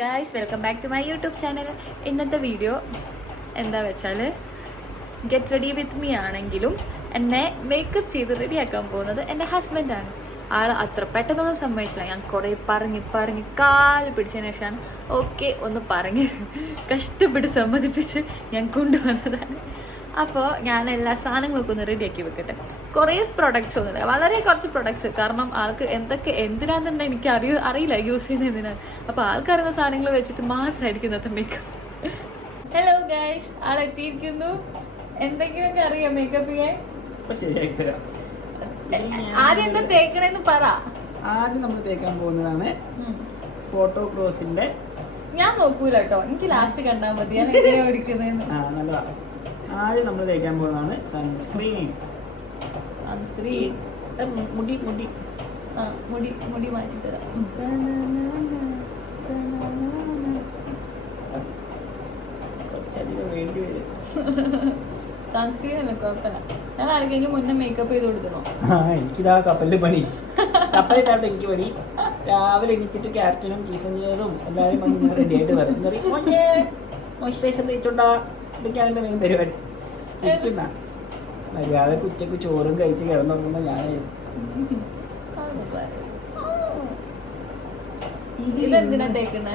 Guys welcome back to my YouTube channel. ഇന്നത്തെ video എന്താ വെച്ചാൽ ഗെറ്റ് റെഡി വിത്ത് മീ ആണെങ്കിലും എന്നെ മേക്കപ്പ് ചെയ്ത് റെഡിയാക്കാൻ പോകുന്നത് എൻ്റെ ഹസ്ബൻഡാണ്. ആൾ അത്ര പെട്ടെന്നൊന്നും സമ്മതിച്ചില്ല. ഞാൻ കുറേ പറഞ്ഞ് കാല് പിടിച്ചതിന് ശേഷമാണ് ഓക്കെ ഒന്ന് പറഞ്ഞ് കഷ്ടപ്പെട്ട് സമ്മതിപ്പിച്ച് ഞാൻ കൊണ്ടുവന്നതാണ്. അപ്പോൾ ഞാൻ എല്ലാ സാധനങ്ങളൊക്കെ ഒന്ന് റെഡിയാക്കി വെക്കട്ടെ. കുറേ പ്രൊഡക്ട്സ് ഒന്നുമില്ല, വളരെ കുറച്ച് പ്രൊഡക്ട്സ്. കാരണം ആൾക്ക് എന്തിനാന്ന് എനിക്ക് അറിയില്ല യൂസ് ചെയ്യുന്നത് എന്തിനാണ്. അപ്പോൾ ആൾക്കറിയുന്ന സാധനങ്ങൾ വെച്ചിട്ട് മാത്രമായിരിക്കും ഇന്നത്തെ മേക്കപ്പ്. Hello guys, ആളെത്തിയിരിക്കുന്നു. എന്തെങ്കിലും അറിയാം മേക്കപ്പ് ചെയ്യാൻ? ആദ്യം എന്താ തേക്കണേന്ന് പറ. ആദ്യം നമ്മൾ തേക്കാൻ പോകുന്നതാണ് ഫോട്ടോ ക്രോസിന്റെ. ഞാൻ നോക്കൂല കേട്ടോ, എനിക്ക് ലാസ്റ്റ് കണ്ടാൽ മതി ഞാൻ എങ്ങനെയാ ഒരുക്കുന്നതെന്ന്. നല്ലതാ. ആദ്യം നമ്മൾ തേക്കാൻ പോകുന്നതാണ് സൺസ്ക്രീൻ. മുടി മുടി മുടി മുടി മാറ്റി തരാം. കുറച്ചധികം വേണ്ടി വരും. സൺസ്ക്രീൻ അല്ല കുഴപ്പമില്ല. ഞാൻ ആർക്കെങ്കിലും മുന്നേ മേക്കപ്പ് ചെയ്ത് കൊടുക്കണോ? എനിക്കിതാ കപ്പലിൽ പണി. കപ്പലിൽ താട്ട് എനിക്ക് പണി. രാവിലെ എണീച്ചിട്ട് ക്യാപ്റ്റനും ചീഫ് എഞ്ചിനീയറും എല്ലാവരും വന്ന് റെഡി ആയിട്ട് പറയും മോയ്സ്ചറൈസർ തേച്ചോണ്ടാ. ഇതൊക്കെയാണ് എൻ്റെ മെയിൻ പരിപാടി. ചിരിക്കുന്ന മര്യാദ ഉച്ചക്ക് ചോറും കഴിച്ച് കിടന്നുറങ്ങുമ്പോൾ ഞാനായിരുന്നു. ഇതെന്തിനാ തേക്കുന്നേ?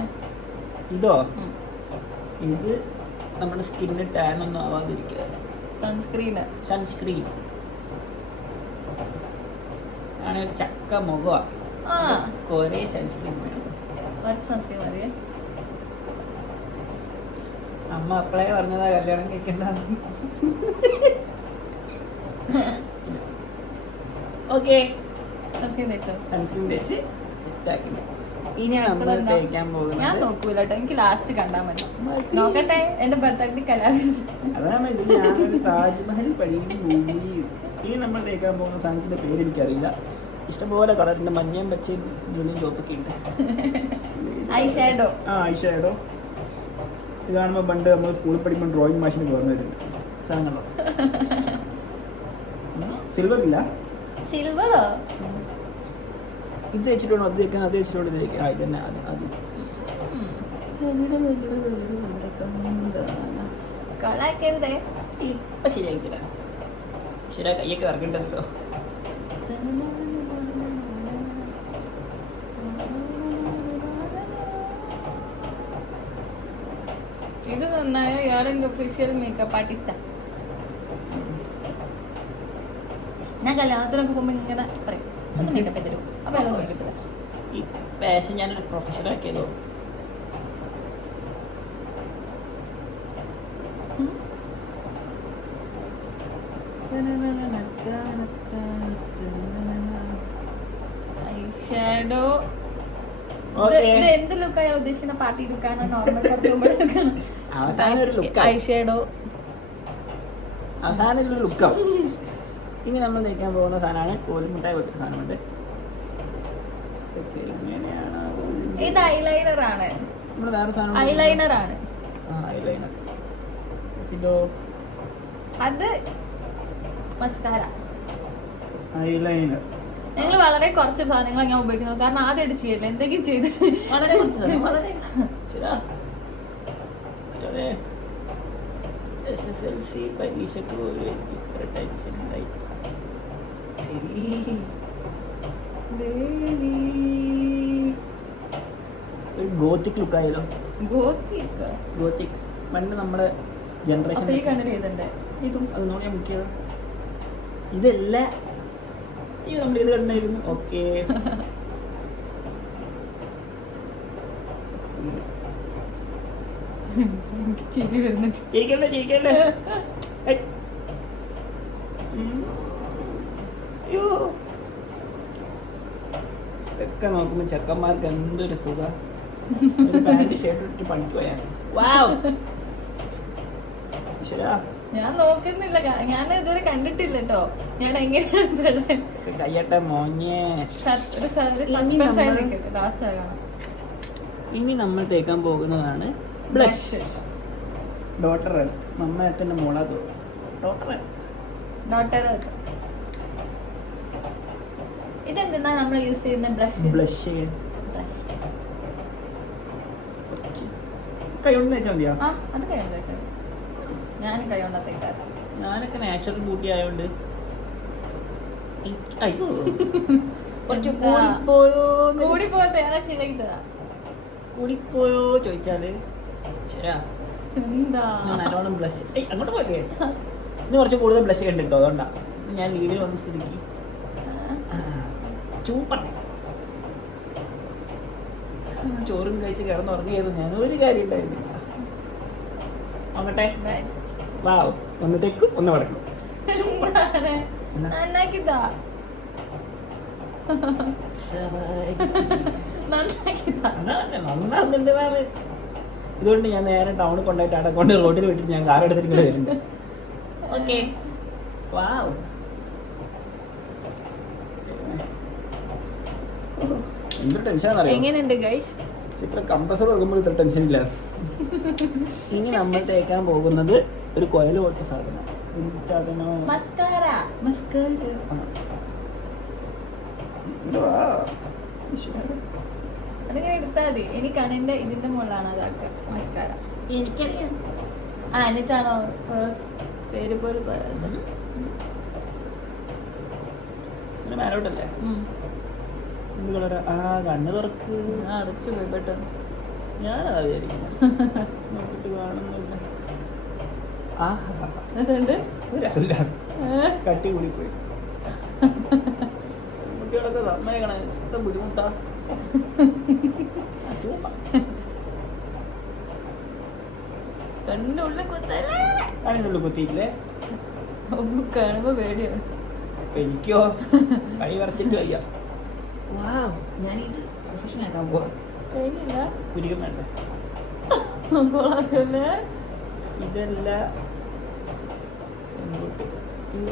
ഇതോ? ഇത് നമ്മുടെ സ്കിന്നിന് ടാൻ ഒന്നും ആവാതിരിക്കുക. സൺസ്ക്രീൻ ആണ്. ഒരു ചക്ക മുഖമാണ്. കുറേ സൺസ്ക്രീൻ വേണം. സൺസ്ക്രീൻ മതിയെ. അമ്മ അപ്പളേ പറഞ്ഞതാ കല്യാണം കഴിക്കണ്ട. ഓക്കെ, സൺസ്ക്രീൻ തേച്ച് സെറ്റാക്കിണ്ട്. ഇനിയാണ് നമ്മൾ തേക്കാൻ പോകുന്നത്. ഞാൻ നോക്കൂല കേട്ടോ, എനിക്ക് ലാസ്റ്റ് കണ്ടാ മതി. നോക്കട്ടെ എന്റെ ഭർത്താവിന്റെ കലാവിരുത്. അതാണ് ഇത്. ഞാനൊരു താജ്മഹൽ പഠിക്കുന്നു. ഇനി നമ്മൾ തേക്കാൻ പോകുന്ന സാധനത്തിന്റെ പേര് എനിക്കറിയില്ല. ഇഷ്ടംപോലെ കളറിന്റെ മഞ്ഞയും പച്ചയും നീലയും ചുവപ്പൊക്കെ ഉണ്ട്. ഐഷാഡോ. ഐഷാഡോ. ഇത് കാണുമ്പോൾ പണ്ട് നമ്മൾ സ്കൂളിൽ പഠിക്കുമ്പോൾ ഡ്രോയിങ് മാഷിന് ഓർമ്മ വരുന്നുണ്ട്. സാധനങ്ങളോ സിൽവർ ഇല്ല. സിൽവറോ? ഇത് വെച്ചിട്ടാണോ അത് തേക്കാൻ? അത് വെച്ചിട്ടോട് തേക്കാൻ. ഇത് തന്നെ അത് കളാക്കരുതേ. ഇപ്പൊ ശരിയാക്കില്ല. ശരിയാ, കയ്യൊക്കെ ഇറക്കണ്ടല്ലോ. ഇത് നന്നായോ? ഇയാളെന്റെ ഒഫീഷ്യൽ മേക്കപ്പ് ആർട്ടിസ്റ്റാ. ഞാൻ കല്യാണത്തിനൊക്കെ പോകുമ്പോ ഇങ്ങനെ പറയും ഒന്ന് മേക്കപ്പ് ചെയ്ത് തരും. അപ്പൊ അയാൾ മേക്കപ്പ് തരാം. ഈ പാഷൻ ഞാനൊരു പ്രൊഫഷൻ ആക്കിയതോ. ഐഷാഡോ. ഇത് എന്ത് ലുക്കാണ് ഉദ്ദേശിക്കുന്ന? പാർട്ടി ലുക്കാണോ, നോർമൽ കുറച്ച് ഐഷാഡോ? അവസാനം ഒരു ലുക്കാവും. ഇനി നമ്മൾ തേക്കാൻ പോകുന്ന സാധനമാണ് കോലിമുട്ടായി വെക്കുന്ന സാധനമുണ്ട്. ഇത് ഐലൈനർ ആണ്. നമ്മൾ വേറെ സാധനം ഐലൈനർ ആണ്. ഐലൈനർ. ഇതോ? അത് മസ്കാര. ഐലൈനർ ഞങ്ങൾ വളരെ കുറച്ച് സാധനങ്ങൾ ഞാൻ ഉപയോഗിക്കുന്നത്. കാരണം ആദ്യം അടിച്ച് ചെയ്യില്ല, എന്തെങ്കിലും ചെയ്തിട്ട് വളരെ വളരെ SSLC പരീക്ഷയ്ക്ക് പോലും എനിക്ക് ഇത്ര ടെൻഷൻ ഉണ്ടായിട്ടില്ല. ഒരു ഗോത്തിക് ലുക്കായാലോ? ഗോത്തിക് പണ്ട് നമ്മുടെ ജനറേഷൻ ഇതും അതിനോട് ഞാൻ മുക്കിയത്. ഇതല്ല, ഈ നമ്മൾ ഇത് കണ്ടായിരുന്നു. ഓക്കെ, ചിരിക്കല്ലേ. അയ്യോ, ഇതൊക്കെ നോക്കുമ്പോ ചെക്കന്മാർക്ക് എന്തൊരു സുഖ. പാന്റ് ഷർട്ട് ഇട്ട് പണിക്ക് പോയാ. ഞാൻ നോക്കുന്നില്ല, ഞാൻ ഇതുവരെ കണ്ടിട്ടില്ല കേട്ടോ. ഞാൻ എങ്ങനെയാണ് കയ്യട്ടെ മോഞ്ഞേ. ഇനി നമ്മൾ തേക്കാൻ പോകുന്നതാണ് ബ്ലഷ്. Daughter earth. മമ്മത്തിന്റെ മോളാ ഡോട്ടർ എർത്ത്. ഇതെന്താ നമ്മൾ യൂസ് ചെയ്യുന്ന ബ്ലഷ്? കൈ കൊണ്ട് തേച്ചാൽ മതിയോ? ആ അത് കഴിയുന്നത് വെച്ചാൽ ഞാൻ കൈ കൊണ്ടാത്തേക്കാറ്. ഞാനൊക്കെ നാച്ചുറൽ ബ്യൂട്ടി ആയതുകൊണ്ട് അയ്യോ കുറച്ച് കൂടിപ്പോത്തെ ശരിയാക്കി തരാ. കൂടിപ്പോയോ ചോദിച്ചാല് ശരിയാ. എന്താ ഞാൻ നല്ലോണം ബ്ലഷ് അങ്ങോട്ട് പോലേ ഇന്ന് കുറച്ച് കൂടുതൽ ബ്ലഷ് കണ്ടിട്ടോ. അതുകൊണ്ടാ ഞാൻ ലീവിന് വന്ന സ്ഥിതിക്ക് ചൂപ്പർ ചോറും കഴിച്ച് കിടന്നുറങ്ങിയത് ഞാൻ ഒരു കാര്യം ഉണ്ടായിരുന്നില്ല. നോക്കട്ടെ. വാവ്, ഒന്ന് തെക്കും ഒന്ന് വടക്കും. നന്നാക്കിതാ നന്നാകുന്നുണ്ടെന്നാണ്. ഇതുകൊണ്ട് ഞാൻ നേരെ ടൗണിൽ കൊണ്ടുപോയിട്ട് അവിടെ കൊണ്ട് റോഡിൽ വിട്ടിട്ട് ഞാൻ കാർ എടുത്തിട്ട് ഇങ്ങോട്ട് വരുന്നുണ്ട്. ഓക്കെ. വാവ്, എന്തൊരു ടെൻഷനാണെന്ന് അറിയാം. എങ്ങനെയുണ്ട് ഗൈസ്? ഇത്ര കംപ്രസർ കൊടുക്കുമ്പോൾ ഇത്ര ടെൻഷൻ ഇല്ല. ഇനി നമ്മൾ തേക്കാൻ പോകുന്നത് ഒരു കൊയൽ പോലത്തെ സാധനം. മസ്കാര. അതിങ്ങനെ എടുത്താൽ മതി. എനിക്കാണ് ഇതിന്റെ മുകളിലാണ് അതാക്കുക മസ്കാര. എനിക്കറിയാം. ആ എന്നിട്ടാണോ പേര് പോലെ പറയുന്നത്? മേലോട്ടല്ലേ? എന്ത് കളറാ? ആ കണ്ണ് തുറക്ക്. അടച്ചു പോയി പെട്ടെന്ന്. ഞാനതാ വിചാരിക്കുന്നു. നോക്കിട്ട് കാണുന്നില്ല. കട്ടി കൂടിപ്പോയി. കുട്ടികളൊക്കെ സമ്മതിക്കണേ, എത്ര ബുദ്ധിമുട്ടാ. കണ്ണിന്റെ ഉള്ളിൽ കുത്തല്ലേ? കണ്ണിന്റെ ഉള്ളിൽ കുത്തിയിട്ടില്ലേ? കാണുമ്പോ പേടിയാണ്. എനിക്കോ കൈ വരച്ചിട്ട് വയ്യ. ഞാനിത് പ്രൊഫഷൻ ആക്കാൻ പോവാ. പുരികം വേണ്ട. ഇതല്ല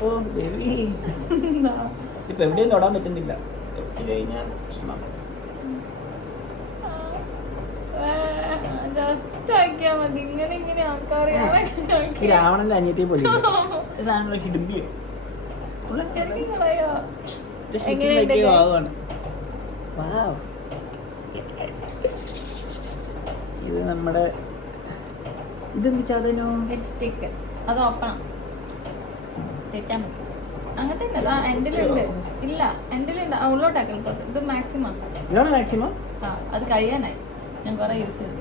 ഓ ദേവി, ഇപ്പൊ എവിടെയും തൊടാൻ പറ്റുന്നില്ല. തൊട്ട് കഴിഞ്ഞാൽ പ്രശ്നം. രാവണന്റെ അനിയത്തെ പോലെ ഹിഡുംബിയോ ഇത് നമ്മുടെ ഇതെന്ത് ചാതനോ? അത് ഓപ്പണാ, തെറ്റാൻ പറ്റും. അങ്ങനത്തെ എൻഡിലുണ്ട്. ഇല്ല എൻഡിലുണ്ട്, ഉള്ളോട്ടാക്കൽ. ഇത് മാക്സിമം. ഇതാണ് മാക്സിമം. ആ അത് കഴിയാനായി. ഞാൻ കുറെ യൂസ് ചെയ്തു.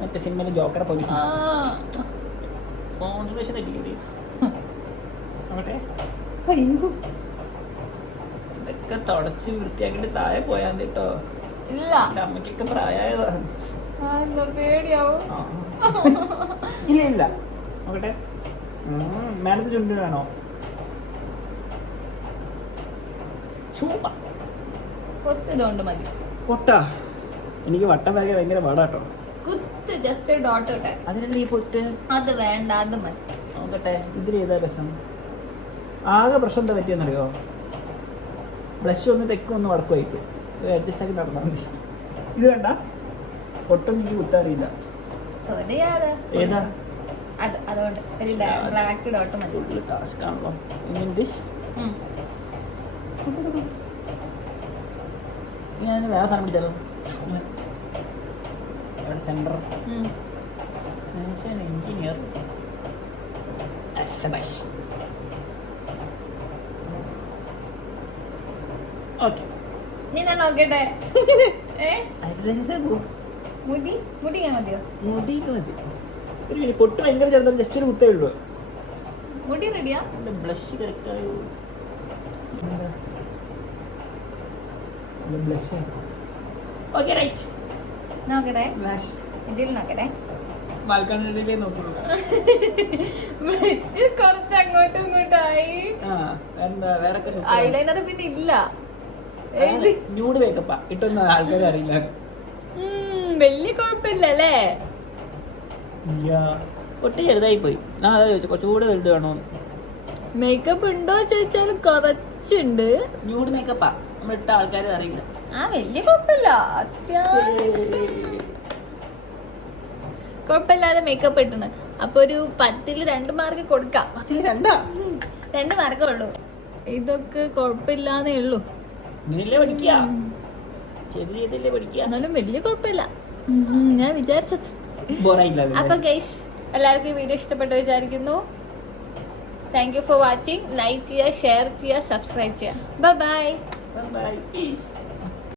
മറ്റേ സിനിമയിലെ ജോക്കറെ പോലെ കോൺസെൻട്രേഷൻ തെറ്റിക്കില്ലേ? ഇതൊക്കെ തുടച്ച് വൃത്തിയാക്കിട്ട് താഴെ പോയാൽ കേട്ടോ. ഇല്ല എന്റെ അമ്മയ്ക്കൊക്കെ പ്രായമായതാ. പേടിയാവും. ഇല്ല ഇല്ല നോക്കട്ടെ. മേഡത്തെ ചുണ്ട് വേണോ? സൂപ്പർ. കൊത്തിടുകൊണ്ട് മതി. പൊട്ട എനിക്ക് വട്ടം വരയ്ക്കാൻ ഭയങ്കര പാടാട്ടോ. കുത്ത് ജസ്റ്റ് ഡോട്ട് ഇട്ടെ. അതിനല്ലേ ഈ പൊട്ട്? അത് വേണ്ട, അത് മതി. നോക്കട്ടെ ഇതിലേതാ രസം. ആകെ പ്രശ്നം എന്താ പറ്റിയെന്നറിയോ? ബ്ലഷ് ഒന്ന് തെക്കും ഒന്ന് വടക്കുമായിട്ട് അഡ്ജസ്റ്റ് ആക്കി നടന്നാൽ മതി. ഇത് വേണ്ട, ഒട്ടും എനിക്ക് കുത്താറിയില്ല. ഏതാ? അതുകൊണ്ട് ഒരു ബ്ലാക്ക് ഡോട്ട് മതി. ഫുള്ള് ടാസ്ക് ആണല്ലോ. ഞാൻ വേറെ സാധനം പിടിച്ചാലോ? Centre engineer. ഓക്കെ, നീ ഞാൻ നോക്കട്ടെ. മുടി മുടി ഞാൻ മതിയോ? മുടിക്ക് മതി. ഒരു മിനിറ്റ്, പൊട്ട് ഭയങ്കര ചെറുതാണ്, ജസ്റ്റ് ഒരു കുത്തേ ഉള്ളൂ. മുടി റെഡിയാ? ബ്ലഷ് കറക്റ്റ് ആയോ? എന്താ ബ്ലഷ്? Okay right. നോക്കട്ടെ, ബ്ലഷ് ഇതിൽ നോക്കട്ടെ. ബാൽക്കണിയിലേ നോക്കുള്ളൂ. ബ്ലഷ് കുറച്ച് അങ്ങോട്ടും ഇങ്ങോട്ടായി. എന്താ വേറെ ഐലൈനർ പിന്നെ ഇല്ല. ന്യൂഡ് മേക്കപ്പാ ഇട്ടൊന്നും ആൾക്കാർ അറിയില്ല. വലിയ കുഴപ്പമില്ലല്ലേ? ഇല്ല, ഒട്ടി ചെറുതായി പോയി. ഞാൻ അതാ ചോദിച്ചു കുറച്ചുകൂടെ വലുത് വേണോ. മേക്കപ്പ് ഉണ്ടോ ചോദിച്ചാൽ കുറച്ചുണ്ട്. ന്യൂഡ് മേക്കപ്പാ, നമ്മൾ ഇട്ട ആൾക്കാർ അറിയില്ല. ആ വലിയ കുഴപ്പമില്ല, അത്യാവശ്യം കുഴപ്പമില്ലാതെ മേക്കപ്പ് ഇട്ടണ്. അപ്പൊ ഒരു 10ൽ 2 മാർക്ക് കൊടുക്കാം. 10ൽ 2 2 മാർക്കേ ഉള്ളൂ. ഇതൊക്കെ കുഴപ്പമില്ലാന്നേ ഉള്ളൂ. ഇങ്ങനെയല്ലേ പഠിക്കുക, ചെയ്തില്ലേ പഠിക്കുക. എന്നാലും വലിയ കുഴപ്പമില്ല ഞാൻ വിചാരിച്ചത്. ബോറായില്ല. അപ്പൊ ഗൈസ് എല്ലാവർക്കും ഈ വീഡിയോ ഇഷ്ടപ്പെട്ടു വിചാരിക്കുന്നു. Thank you for watching. Like ചെയ്യുക, ഷെയർ ചെയ്യുക, സബ്സ്ക്രൈബ് ചെയ്യുക. Bye bye. ബൈ.